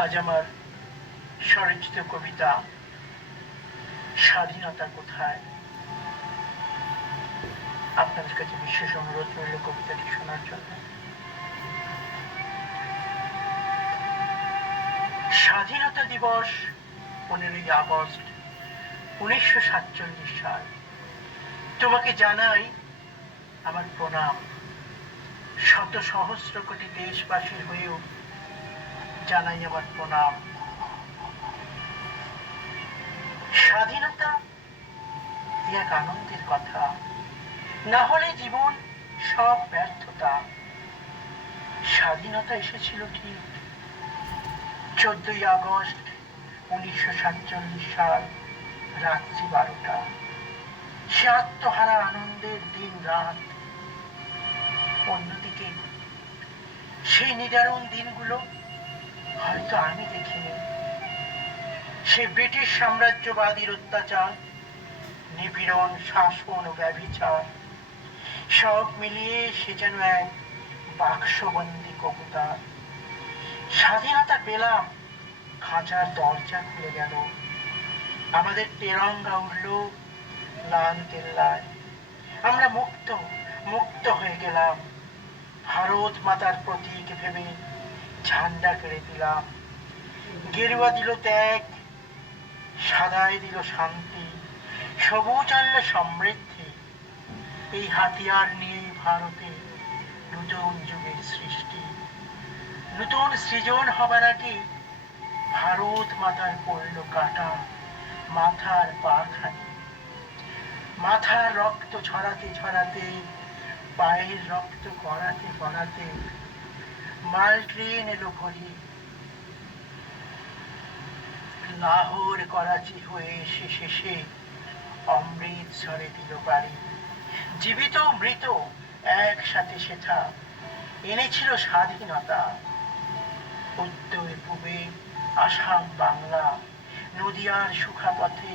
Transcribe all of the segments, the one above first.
আজ আমার স্বরচিত কবিতা স্বাধীনতা কোথায় আপনাদের কাছে বিশেষ অনুরোধ রইল কবিতাটি শোনার জন্য। স্বাধীনতা দিবস 15ই আগস্ট 1947 সাল। তোমাকে জানাই আমার প্রণাম। শত সহস্র কোটি দেশবাসীর হয়েও জানাই আমার প্রণাম। স্বাধীনতা এক আনন্দের কথা, না হলে জীবন সব ব্যর্থতা। স্বাধীনতা এসেছিল ঠিক 14ই আগস্ট 1947 সাল রাত্রি 12টা। সে আত্মহারা আনন্দের দিন রাত। অন্যদিকে সেই নিদারুণ দিনগুলো হয়তো আমি দেখিনি। সে ব্রিটিশ সাম্রাজ্যবাদীর অত্যাচার, নিপীড়ন, শাসন ও ব্যভিচার সব মিলিয়ে সে যেন এক বাক্সবন্দি কবুতর। স্বাধীনতা পেলাম, খাঁচার দরজা খুলে গেল, আমাদের তেরঙ্গা উঠল লাল কেল্লায়। আমরা মুক্ত মুক্ত হয়ে গেলাম। ভারত মাতার প্রতীক ভেবে ঝান্ডা কেড়ে দিলাম। গেরুয়া দিল ত্যাগ, সাদায় দিল শান্তি, সবুজ আনল সমৃদ্ধি। এই হাতিয়ার নিয়েই ভারতে নতুন যুগের সৃষ্টি। নতুন সৃজন হবার আগে ভারত মাতার পড়ল কাটা মাথার পাখানে। মাথার রক্ত ঝরাতে ঝরাতে, পায়ের রক্ত গড়াতে গড়াতে মাল ট্রেন এলো ঘড়ি। লাহোর করাচি হয়ে এসে শেষে অমৃতসরে দিল বাড়ি। জীবিত মৃত একসাথে সেথা এনেছিল স্বাধীনতা। উত্তর পূবে আসাম বাংলা নদিয়ার সুখা পথে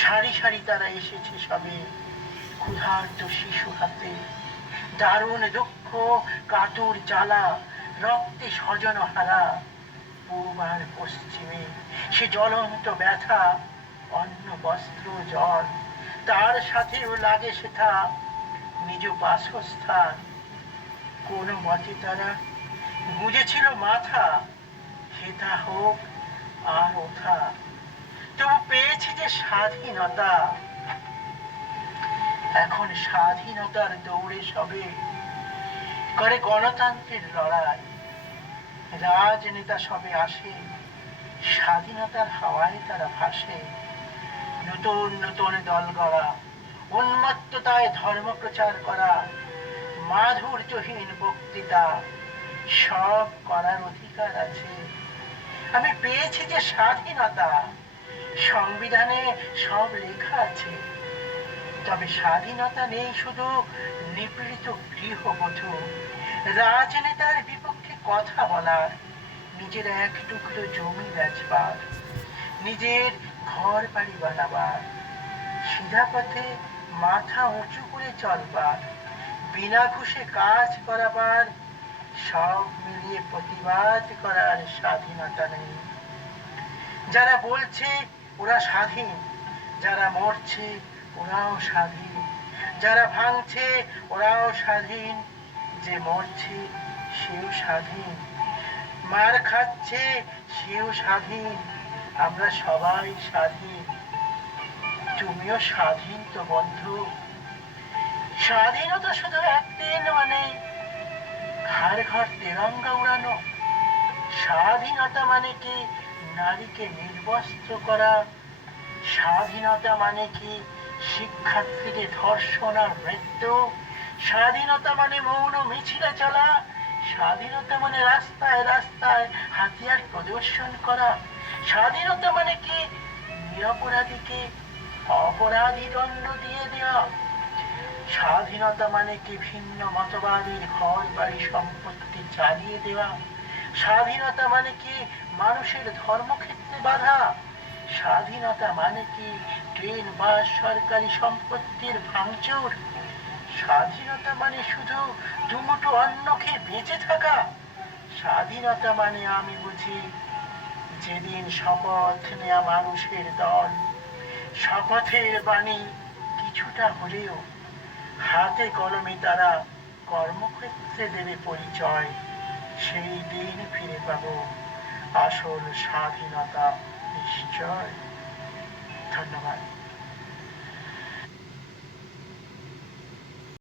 সারি সারি তারা এসেছে সবে, ক্ষুধার্ত শিশু হাতে। দারুণ দুঃখ, কাতর জ্বালা, রক্তে স্বজন হারা। পূব আর পশ্চিমে সে জ্বলন্ত ব্যথা, অন্ন বস্ত্র জল, তার সাথেও লাগে সেথা নিজ বাসস্থান। কোন মতে তারা গুঁজেছিল মাথা, হেথা হোক আর ওঠা। তবু পেয়েছে যে স্বাধীনতা। এখন স্বাধীনতার দৌড়ে সবে করে গণতন্ত্রের লড়াই। রাজনেতা সবে আসে, স্বাধীনতার হাওয়ায় তারা ভাসে। নতুন নতুন দল গড়া, উন্মত্ততায় ধর্ম প্রচার করা, মাধুর্যহীন বক্তৃতা সব করার অধিকার আছে। আমি পেয়েছি যে স্বাধীনতা, সংবিধানে সব লেখা আছে। তবে স্বাধীনতা নেই শুধু নিপীড়িত গৃহবধূ, রাজনেতার বিপক্ষে কথা বলার, নিজের এক টুকরো জমি বেচবার, নিজের ঘর বাড়ি বানাবার, সিধা পথে মাথা উঁচু করে চলবার, বিনা ঘুষে কাজ করাবার, সব মিলিয়ে প্রতিবাদ করার স্বাধীনতা নেই। যারা বলছে ওরা স্বাধীন, যারা মরছে ওরাও স্বাধীন, যারা ভাঙছে ওরাও স্বাধীন, যে মরছে সেও স্বাধীন, মার খাচ্ছে সেও স্বাধীন। আমরা সবাই স্বাধীন। তুমিও স্বাধীন তো বন্ধু। স্বাধীনতা শুধু একদিন মানে ঘর ঘর তেরঙ্গা উড়ানো। স্বাধীনতা মানে কি নারীকে নির্বস্ত্র করা? স্বাধীনতা মানে কি শিক্ষার্থীদের ধর্ষণ আর মৃত্যু? স্বাধীনতা মানে মৌন মিছিলে চলা? স্বাধীনতা মানে রাস্তায় রাস্তায় হাতিয়ার প্রদর্শন করা? স্বাধীনতা মানে কি নিরপরাধীকে অপরাধী দণ্ড দিয়ে দেওয়া? স্বাধীনতা মানে কি ভিন্ন মতবাদীর ঘর বাড়ি সম্পত্তি জ্বালিয়ে দেওয়া? স্বাধীনতা মানে কি মানুষের ধর্মক্ষেত্রে বাধা? স্বাধীনতা মানে কি ট্রেন বাস সরকারি সম্পত্তির ভাঙচুর? স্বাধীনতা মানে শুধু দুমুঠো অন্ন খেয়ে বেঁচে থাকা? স্বাধীনতা মানে আমি বুঝি যেদিন শপথ নেয়া মানুষের দল শপথের বাণী কিছুটা হলেও হাতে কলমে তারা কর্মক্ষেত্রে দেবে পরিচয়, সেই দিন ফিরে পাব আসল স্বাধীনতা নিশ্চয়। ধন্যবাদ।